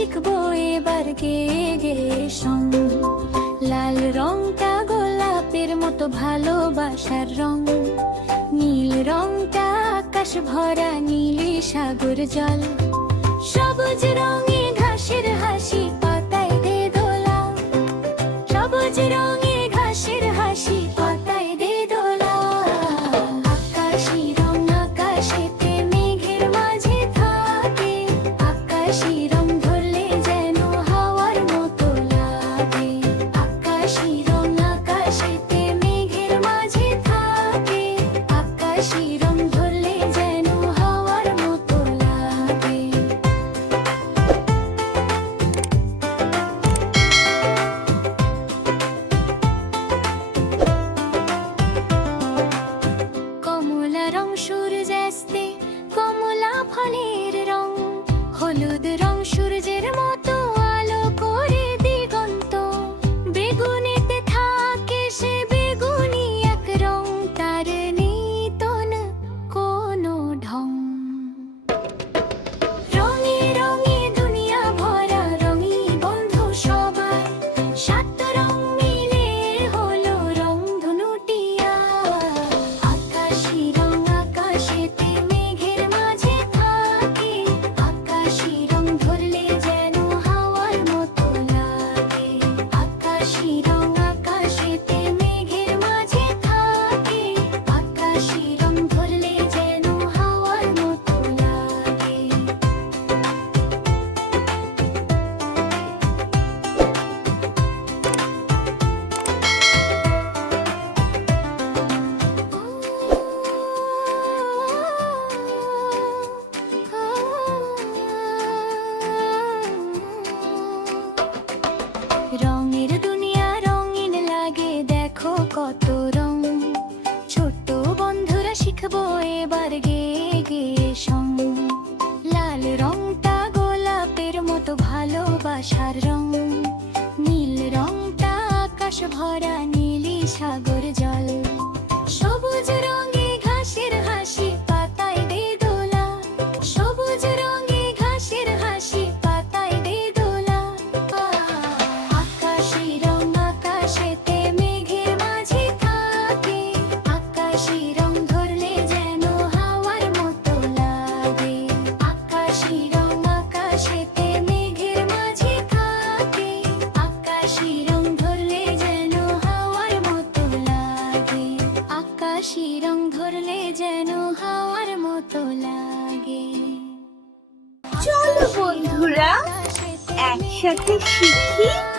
শিখব এবার গে গে সং। লাল রংটা গোলাপের মতো ভালোবাসার রং। নীল রংটা আকাশ ভরা নীলে সাগর জল। আকাশি আকাশি কত রং? ছোট্ট বন্ধুরা শিখব এবার গে গে সং। লাল রংটা গোলাপের মতো ভালোবাসার রং। নীল রংটা আকাশ ভরা নীলি সাগর আকাশি ধরলে যেন হাওয়ার মতো লাগে। আকাশি রং আকাশেতে মেঘের মাঝে থাকে। আকাশি রং ধরলে যেন হাওয়ার মতো লাগে। আকাশি রং ধরলে যেন হাওয়ার মতো লাগে। চলো একসাথে শিখি।